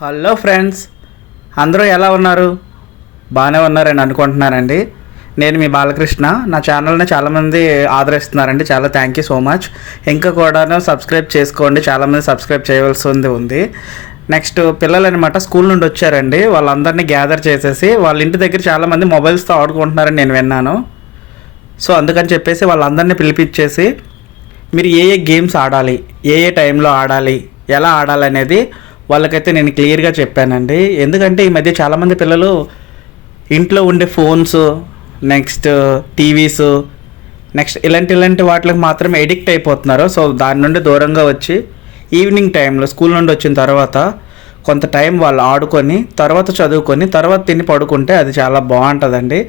Hello friends, అందరూ ఎలా ఉన్నారు? బాగానే ఉన్నారని అనుకుంటున్నానండి. నేను మీ బాలకృష్ణ. నా ఛానల్ని చాలామంది ఆదరిస్తున్నారండి, చాలా థ్యాంక్ యూ సో మచ్. ఇంకా కూడా సబ్స్క్రైబ్ చేసుకోండి, చాలామంది సబ్స్క్రైబ్ చేయవలసి ఉంది. నెక్స్ట్ పిల్లలు అనమాట స్కూల్ నుండి వచ్చారండి, వాళ్ళందరినీ గ్యాదర్ చేసేసి వాళ్ళ ఇంటి దగ్గర చాలామంది మొబైల్స్తో ఆడుకుంటున్నారని నేను విన్నాను. సో అందుకని చెప్పేసి వాళ్ళందరినీ పిలిపించేసి మీరు ఏ గేమ్స్ ఆడాలి, ఏ టైంలో ఆడాలి, ఎలా ఆడాలి అనేది వాళ్ళకైతే నేను క్లియర్గా చెప్పానండి. ఎందుకంటే ఈ మధ్య చాలామంది పిల్లలు ఇంట్లో ఉండే ఫోన్స్, నెక్స్ట్ టీవీస్, నెక్స్ట్ ఇలాంటి వాటికి మాత్రమే ఎడిక్ట్ అయిపోతున్నారు. సో దాని నుండి దూరంగా వచ్చి ఈవినింగ్ టైంలో స్కూల్ నుండి వచ్చిన తర్వాత కొంత టైం వాళ్ళు ఆడుకొని తర్వాత చదువుకొని తర్వాత తిని పడుకుంటే అది చాలా బాగుంటుందండి.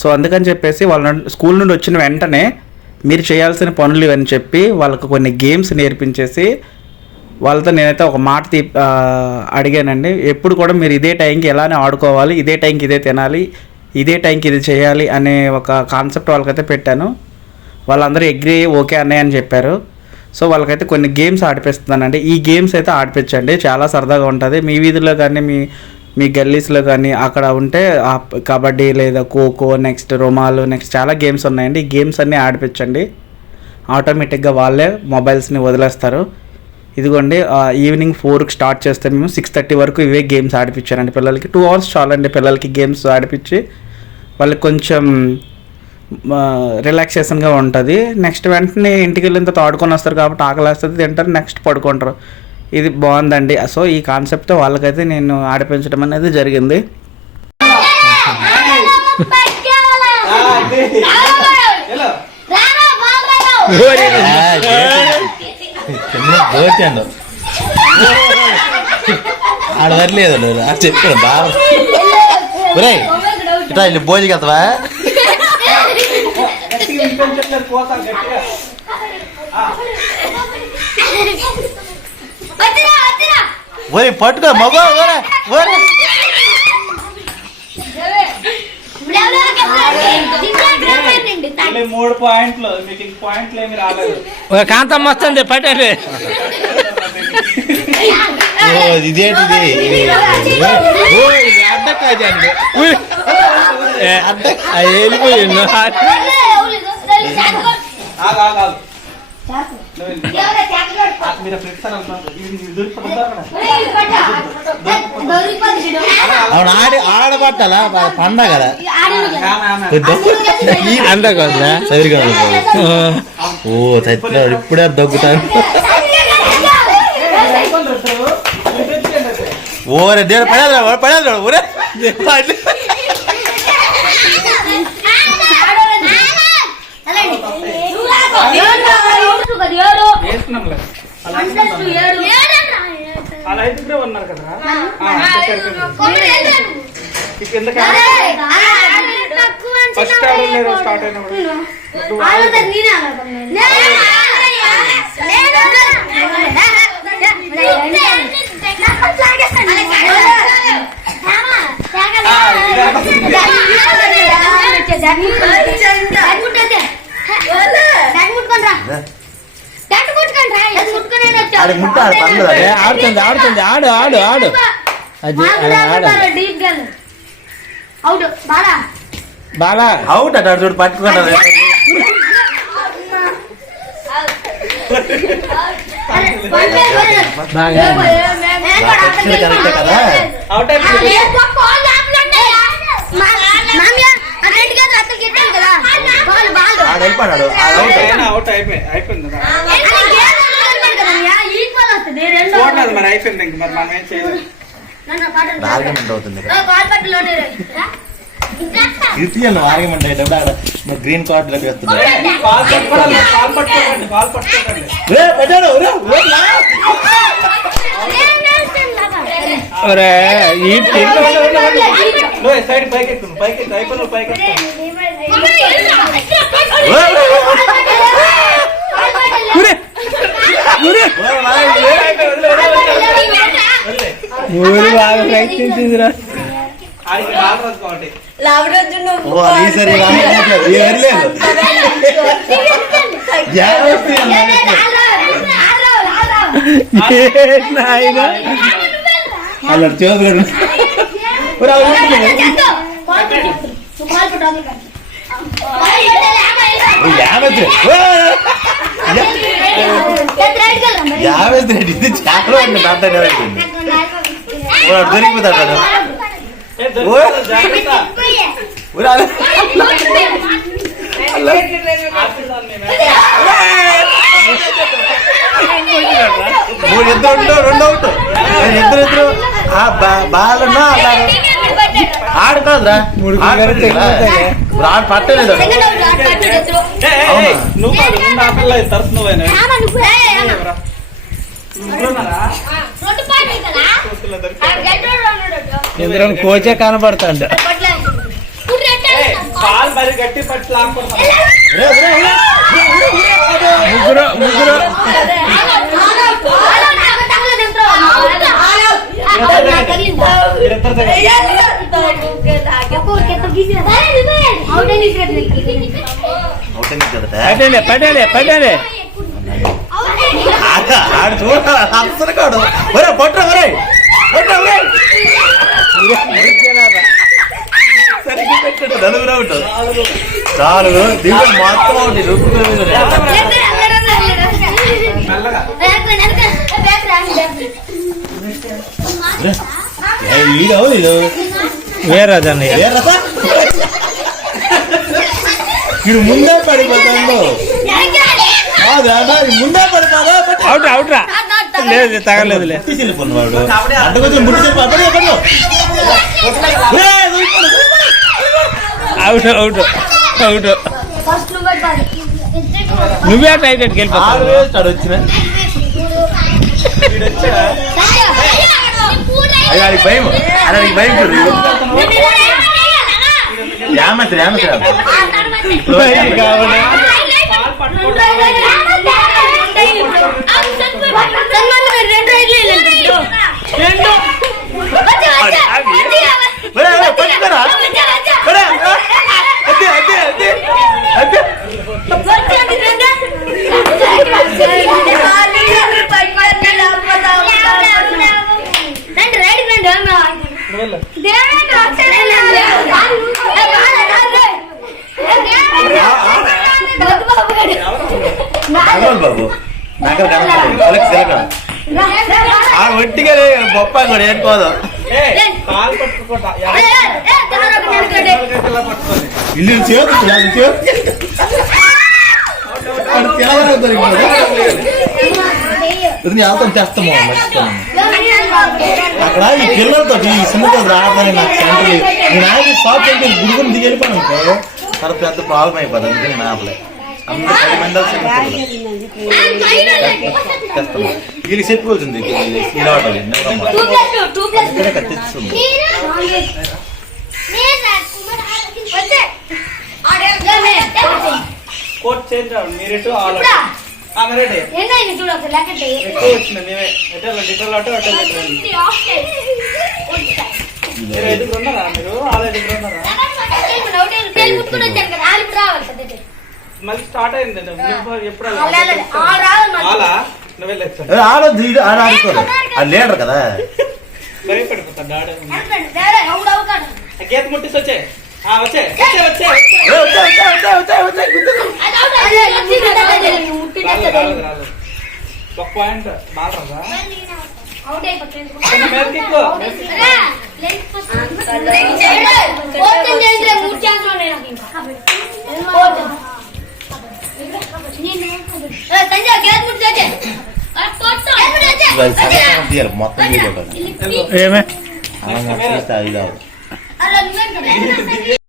సో అందుకని చెప్పేసి వాళ్ళ స్కూల్ నుండి వచ్చిన వెంటనే మీరు చేయాల్సిన పనులు ఇవన్నీ చెప్పి వాళ్ళకు కొన్ని గేమ్స్ నేర్పించేసి వాళ్ళతో నేనైతే ఒక మాట అడిగానండి. ఎప్పుడు కూడా మీరు ఇదే టైంకి ఎలానే ఆడుకోవాలి, ఇదే టైంకి ఇదే తినాలి, ఇదే టైంకి ఇది చేయాలి అనే ఒక కాన్సెప్ట్ వాళ్ళకైతే పెట్టాను. వాళ్ళందరూ అగ్రీ ఓకే అన్నయ్య అని చెప్పారు. సో వాళ్ళకైతే కొన్ని గేమ్స్ ఆడిపిస్తున్నానండి. ఈ గేమ్స్ అయితే ఆడిపించండి, చాలా సరదాగా ఉంటుంది. మీ వీధిలో కానీ మీ గల్లీస్లో కానీ అక్కడ ఉంటే కబడ్డీ లేదా ఖోఖో, నెక్స్ట్ రుమాలు, నెక్స్ట్ చాలా గేమ్స్ ఉన్నాయండి. ఈ గేమ్స్ అన్నీ ఆడిపించండి, ఆటోమేటిక్గా వాళ్ళే మొబైల్స్ని వదిలేస్తారు. ఇదిగోండి, ఈవినింగ్ 4కి స్టార్ట్ చేస్తే మేము 6:30 వరకు ఇవే గేమ్స్ ఆడిపించానండి పిల్లలకి. 2 hours చాలండి పిల్లలకి గేమ్స్ ఆడిపించి వాళ్ళకి కొంచెం రిలాక్సేషన్గా ఉంటుంది. నెక్స్ట్ వెంటనే ఇంటికి వెళ్ళిన తర్వాత ఆడుకొని వస్తారు కాబట్టి ఆకలేస్తుంది, తింటారు, నెక్స్ట్ పడుకుంటారు. ఇది బాగుందండి. సో ఈ కాన్సెప్ట్తో వాళ్ళకైతే నేను ఆడిపించడం అనేది జరిగింది. ఆడ వరలేదు చెప్పాను బాగా ఇట్లా వెళ్ళి భోజకి వెళ్తావా? ఒరే పట్టుకో మగ 3 పాయింట్లు, మీకు ఇంక పాయింట్లు ఏమి రాలేదు. కాంతమ్మ వస్తుంది పట్టండి. ఇదేంటిది వెళ్ళిపోయింది. అవును ఆడబట్టాలా పండగ సరిగా ఓ చచ్చినాడు ఇప్పుడే దగ్గుతాను. ఓరే దేవుడు పడేది ఊరే అలా అయితే ఉన్నారు కదరా. ఫస్ట్ స్టార్ట్ అయినప్పుడు ఆడుతుంది ఆడు ఆడు ఆడు అది బాలా అవుట్ అట చూడు పట్టుకుంటారు. కరెక్టే కదా. అవుట్ అయిపోయింది మరి అయిపోయింది. ఇంక మరి మనం ఏం చేయలేదు. ఆర్గ్యుమెంట్ అవుతుంది ఆర్గ్యుమెంట్ అయ్యేటప్పుడు గ్రీన్ కార్డ్ లెక్క వస్తుంది. సైడ్ పైకి అయిపోయిన పైకి ఊరు బాగా ప్రయత్నించిందిరా. ఈసారి అలా చేతులు యాభై రెడ్డి ఇది చాలా దొరికిపోతాడు ఇద్దరు రెండు అవుట్ ఇద్దరు బాగా ఆడు కాదురా ఆడు పట్టలేదు ఇంద్రం కోచే కనబడతాండ ముగ్గురు ముగ్గురు పట్టేలే పట్టేలే పట్టేలే ఆడు చూడాలి అసలు కాడు ఒరే పట్టు ఒరే పట్టు ఒరే సరిగ్గా పెట్టాడు నలుగురు అవుట్ చాలు దీంట్లో మొత్తం అవుట్ ఈడు వేరాజన్నయ్య వీడు ముందే పడిపోతాడు ముందే పడిపోదా అవుట్ అవుట్ రా లేదు తగలేదులే వాడు అడ్డకొచ్చి ముట్టి చెప్పు అవుట్ అవుట్ అవుట్ నువ్వే టైట్ వెళ్ళిపోతావు వచ్చిన భయం అలా భయం యామతి యామతి బాబు నాకు ఆ ఒట్టిగా బొప్ప కూడా ఏడుకోదు ఇల్లు చేస్తాము అక్కడ ఈ పిల్లలతో ఈ సినిమాతో రావడానికి నాకు సెంటర్ నేను ఆగి షాప్ అంటే గుడుగుని దిగి వెళ్ళిపోయాను అనుకో తర్వాత పెద్ద ప్రాబ్లం అయిపోతుంది అందుకని నా ఆపలే అందరూ 10 మంది చేస్తాము వీళ్ళకి చెప్పుకోవాల్సింది ఇలా ఇక్కడే కత్తిస్తుంది కోట్ చేంజ్ అవ్వండి మీరేటు మళ్ళీ స్టార్ట్ అయింది ఎప్పుడు లీడర్ కదా భయపడిపోతాడు గీత ముట్టిసి వచ్చే వచ్చే ఒక పాయింట్ బాగా మొత్తం ఏమే ఇది